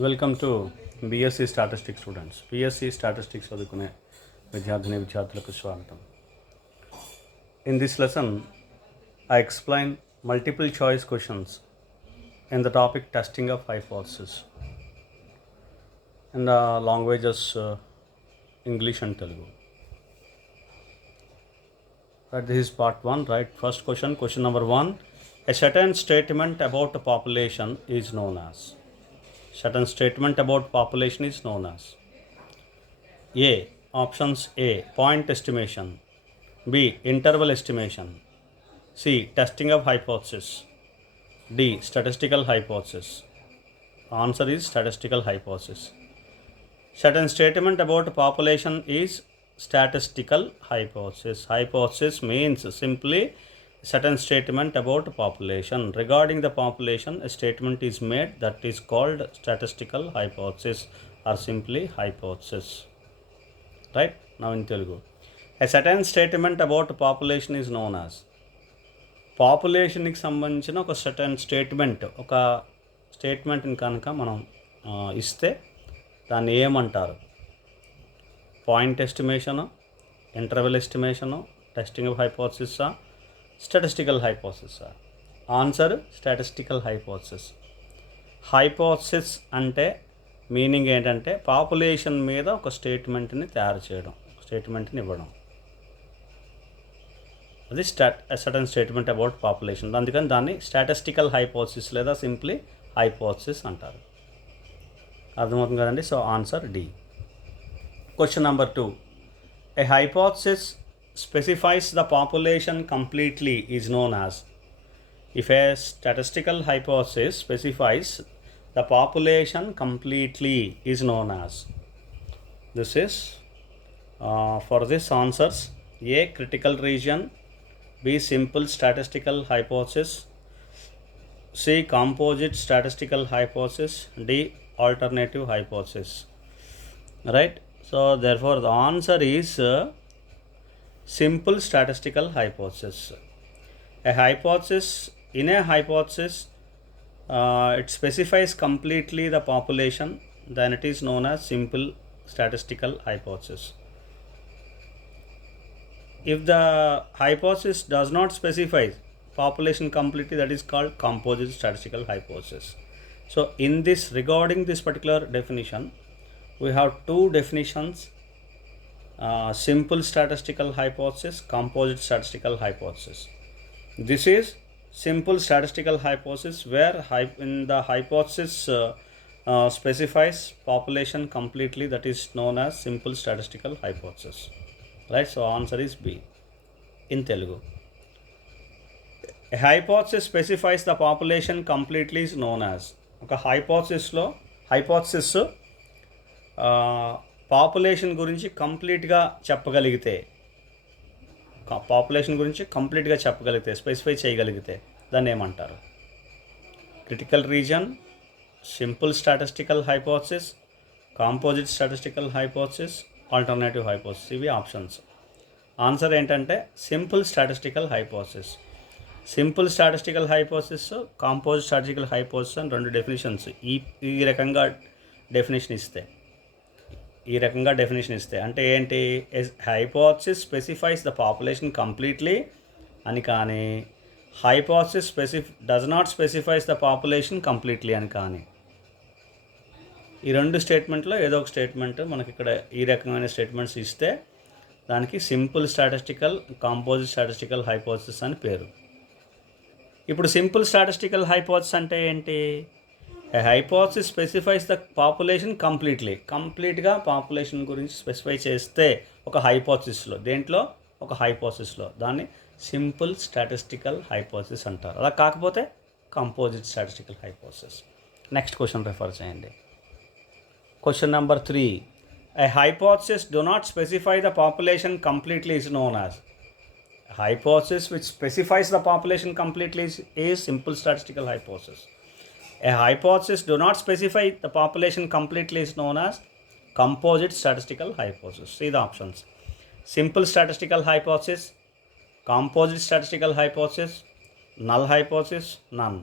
Welcome to BSc statistics students. BSc statistics చదువుకునే విద్యార్థులకు స్వాగతం. In this lesson I explain multiple choice questions in the topic testing of hypothesis in the languages English and Telugu. Right, this is part 1. Right, first question number 1. A certain statement about a population is known as. Certain statement about population is known as A. Options A. Point estimation. B. Interval estimation. C. Testing of hypothesis. D. Statistical hypothesis. Answer is statistical hypothesis. Certain statement about population is statistical hypothesis. Hypothesis means simply certain statement about population. Regarding the population, a statement is made that is called statistical hypothesis or simply hypothesis. Right? Now in Telugu. A certain statement about population is known as. పాపులేషన్కి సంబంధించిన ఒక certain statement, ఒక స్టేట్మెంట్ని కనుక మనం ఇస్తే దాన్ని ఏమంటారు? Point estimation, interval estimation, testing of హైపోథసిసా, స్టాటిస్టికల్ హైపోథసిసా? Answer statistical hypothesis. హైపోథసిస్ అంటే మీనింగ్ ఏంటంటే పాపులేషన్ మీద ఒక స్టేట్మెంట్ని తయారు చేయడం, స్టేట్మెంట్ని ఇవ్వడం. అది సర్టన్ స్టేట్మెంట్ అబౌట్ పాపులేషన్. అందుకని దాన్ని స్టాటిస్టికల్ హైపోథసిస్ లేదా సింప్లీ హైపోథసిస్ అంటారు. అర్థమవుతుంది కదండి. So answer D. Question number 2. A hypothesis specifies the population completely is known as. If a statistical hypothesis specifies the population completely is known as. This is for this answers A. Critical region. B. Simple statistical hypothesis. C. Composite statistical hypothesis. D. Alternative hypothesis. Right? So therefore the answer is simple statistical hypothesis. A hypothesis, in a hypothesis, it specifies completely the population, then it is known as simple statistical hypothesis. If the hypothesis does not specify population completely, that is called composite statistical hypothesis. So in this, regarding this particular definition, we have two definitions: simple statistical hypothesis, composite statistical hypothesis. This is simple statistical hypothesis where in the hypothesis specifies population completely, that is known as simple statistical hypothesis. Right, so answer is B. In Telugu, a hypothesis specifies the population completely is known as. ఒక హైపోథసిస్లో hypothesis population గురించి కంప్లీట్గా చెప్పగలిగితే, పాపులేషన్ గురించి కంప్లీట్గా చెప్పగలిగితే, స్పెసిఫై చేయగలిగితే దాన్ని ఏమంటారు? Critical reason, simple statistical hypothesis, composite statistical hypothesis, alternative hypothesis. ఇవి ఆప్షన్స్. ఆన్సర్ ఏంటంటే simple statistical hypothesis. Simple statistical hypothesis, composite statistical hypothesis అని రెండు డెఫినేషన్స్ ఈ రకంగా డెఫినేషన్ ఇస్తే అంటే ఏంటి? Hypothesis specifies the population completely అని కానీ, hypothesis does not specifies the population completely అని కానీ. ఈ రెండు స్టేట్మెంట్లో ఏదో ఒక స్టేట్మెంట్ మనకి ఇక్కడ ఈ రకమైన స్టేట్మెంట్స్ ఇస్తే దానికి simple statistical, composite statistical hypothesis అని పేరు. ఇప్పుడు సింపుల్ స్టాటిస్టికల్ హైపోథసిస్ అంటే ఏంటి? ఏ హైపోథసిస్ స్పెసిఫైస్ ద పాపులేషన్ కంప్లీట్గా పాపులేషన్ గురించి స్పెసిఫై చేస్తే ఒక హైపోథసిస్లో, ఒక హైపోథసిస్లో దాన్ని సింపుల్ స్టాటిస్టికల్ హైపోథసిస్ అంటారు. అలా కాకపోతే composite statistical hypothesis. Next question refer చేయండి. Question number 3. A hypothesis do not specify the population completely is known as. A hypothesis which specifies the population completely is simple statistical hypothesis. A hypothesis do not specify the population completely is known as composite statistical hypothesis. See the options: simple statistical hypothesis, composite statistical hypothesis, null hypothesis, none.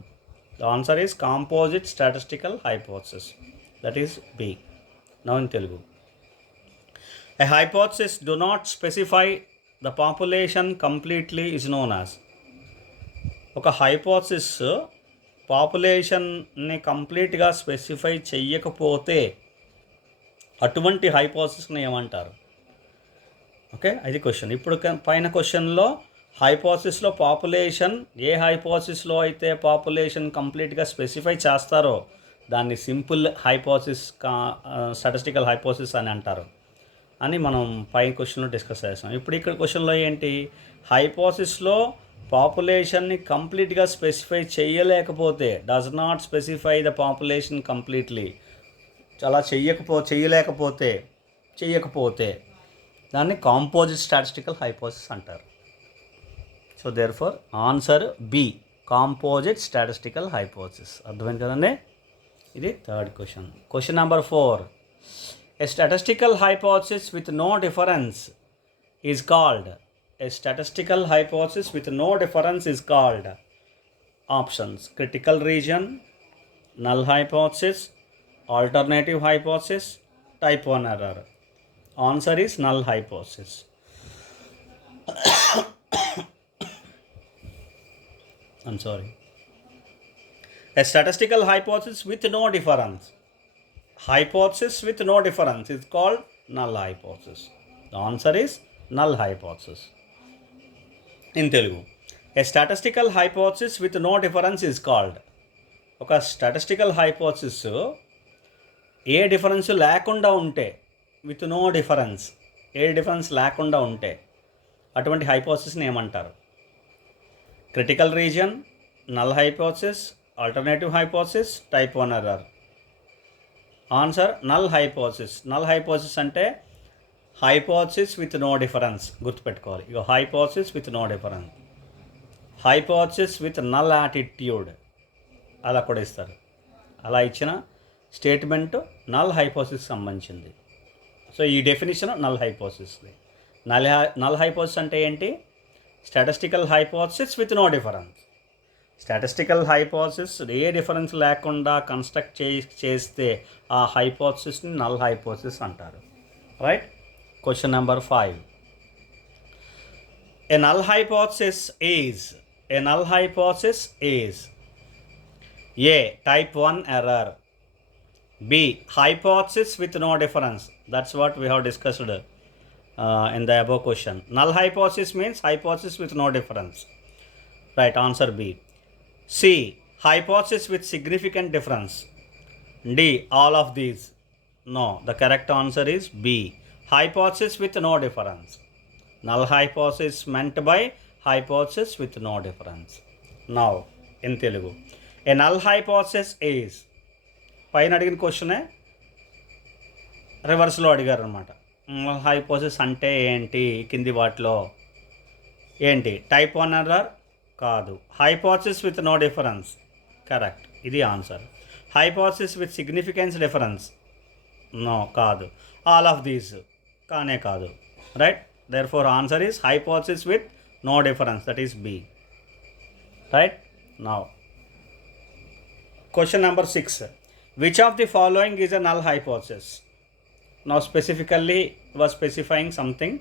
The answer is composite statistical hypothesis. That is B. Now in Telugu. A hypothesis do not specify the population completely is known as. ఒక హైపోథసిస్ పాపులేషన్ని కంప్లీట్గా స్పెసిఫై చెయ్యకపోతే అటువంటి హైపోథసిస్ని ఏమంటారు? ఓకే, అది క్వశ్చన్. ఇప్పుడు పైన క్వశ్చన్లో హైపోథసిస్లో పాపులేషన్, ఏ హైపోథసిస్లో అయితే పాపులేషన్ కంప్లీట్గా స్పెసిఫై చేస్తారో దాన్ని సింపుల్ హైపోథసిస్, స్టాటిస్టికల్ హైపోథసిస్ అని అంటారు అని మనం పైన క్వశ్చన్లో డిస్కస్ చేస్తాం. ఇప్పుడు ఇక్కడ క్వశ్చన్లో ఏంటి, హైపోథసిస్లో పాపులేషన్ని కంప్లీట్గా స్పెసిఫై చేయలేకపోతే, does not specify the population completely, అలా చెయ్యకపోతే దాన్ని కాంపోజిట్ స్టాటిస్టికల్ హైపోథసిస్ అంటారు. So therefore answer B, composite statistical hypothesis. అర్థమైంది కదండి? ఇది third question. Question number 4. A statistical hypothesis with no difference is called. A statistical hypothesis with no difference is called. Options: critical region, null hypothesis, alternative hypothesis, type 1 error. Answer is null hypothesis. I'm sorry. A statistical hypothesis with no difference. Hypothesis with no difference is called null hypothesis. The answer is null hypothesis. In Telugu, a statistical hypothesis with no difference is called. ఒక statistical hypothesis ఏ difference లేకుండా ఉంటే, with no difference, ఏ difference లేకుండా ఉంటే అటువంటి హైపోథసిస్ని ఏమంటారు? Critical region, null hypothesis, alternative hypothesis, type 1 error. Answer null hypothesis. Null hypothesis అంటే హైపోథసిస్ విత్ నో డిఫరెన్స్. గుర్తుపెట్టుకోవాలి. ఇక hypothesis with no difference, hypothesis with null attitude అలా కూడా ఇస్తారు. అలా ఇచ్చిన స్టేట్మెంట్ నల్ హైపోథసిస్ సంబంధించింది. సో ఈ డెఫినేషన్ నల్ హైపోథసిస్ది. నల్ హైపోథసిస్ అంటే ఏంటి? Statistical hypothesis with no difference. Statistical hypothesis ఏ డిఫరెన్స్ లేకుండా కన్స్ట్రక్ట్ చేస్తే ఆ హైపోథసిస్ని నల్ హైపోథసిస్ అంటారు. Right. Question number 5. A null hypothesis is A. Type 1 error. B. Hypothesis with no difference. That's what we have discussed in the above question. Null hypothesis means hypothesis with no difference. Right, answer B. C. Hypothesis with significant difference. D. All of these. No, the correct answer is B. Hypothesis with no difference. Null hypothesis meant by hypothesis with no difference. Now, in Telugu, a null hypothesis is, పైన అడిగిన క్వశ్చనే రివర్స్లో అడిగారు అనమాట. Null hypothesis అంటే ఏంటి? కింది వాటిలో ఏంటి? టైప్ 1 ఎర్రర్ కాదు. Hypothesis with no difference correct, ఇది answer. Hypothesis with significance difference no కాదు. ఆల్ ఆఫ్ దీస్ కానే కాదు. Right. Therefore answer is hypothesis with no difference, that is B. Right. Now question number 6. Which of the following is a null hypothesis? Now specifically was specifying something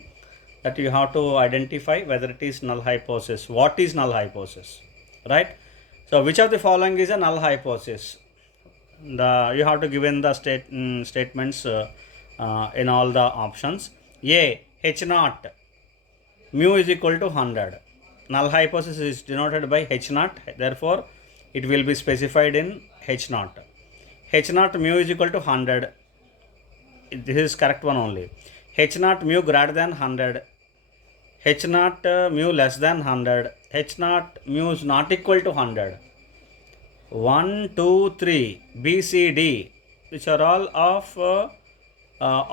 that you have to identify whether it is null hypothesis. What is null hypothesis? Right. So which of the following is a null hypothesis? You have to give in the statements in all the options. A. H naught mu is equal to 100. Null hypothesis is denoted by H naught. Therefore it will be specified in H naught. H naught mu is equal to 100. This is correct one only. H naught mu greater than 100. H naught mu less than 100. H naught mu is not equal to 100. 1, 2, 3, B, C, D, which are all of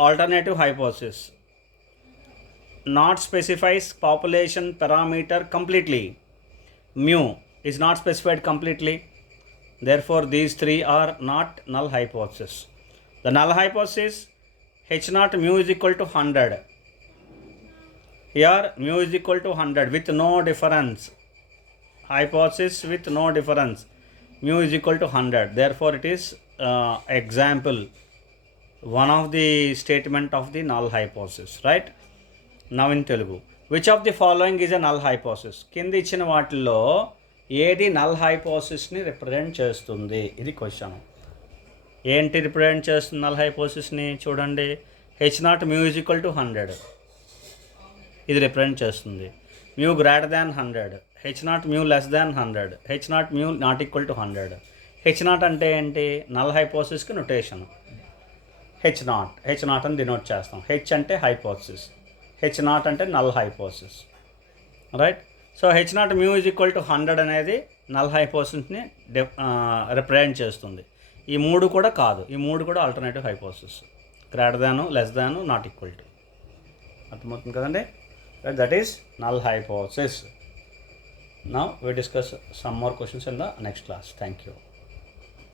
alternative hypothesis. Not specifies population parameter completely. Mu is not specified completely. Therefore, these three are not null hypothesis. The null hypothesis, H naught mu is equal to 100. Here, mu is equal to 100 with no difference. Hypothesis with no difference. Mu is equal to 100. Therefore, it is example one of the statement of the null హైపోసిస్, right? Now in Telugu, which of the following is a null హైపోసిస్? కింద ఇచ్చిన వాటిల్లో ఏది నల్ హైపోసిస్ని రిప్రజెంట్ చేస్తుంది? ఇది క్వశ్చన్. ఏంటి రిప్రజెంట్ చేస్తుంది నల్ హైపోసిస్ని? చూడండి, H0 mu is equal to 100, ఇది రిప్రజెంట్ చేస్తుంది. Mu greater than 100, H0 mu less than 100, H0 mu naught equal to 100. H0 అంటే ఏంటి? నల్ హైపోసిస్కి నొటేషన్. H0 అని డినోట్ చేస్తాం. H అంటే హైపోసిస్, H0 అంటే నల్ హైపోసిస్, right? So H0 mu is equal to 100 అనేది నల్ హైపోసిస్ని రిప్రజెంట్ చేస్తుంది. ఈ మూడు కూడా కాదు, ఈ మూడు కూడా ఆల్టర్నేటివ్ హైపోసిస్, గ్రేటర్ దాను, లెస్ దాను, నాట్ ఈక్వల్ టు. అర్థమవుతుంది కదండి? That is null hypothesis. Now we discuss some more questions in the next class. Thank you.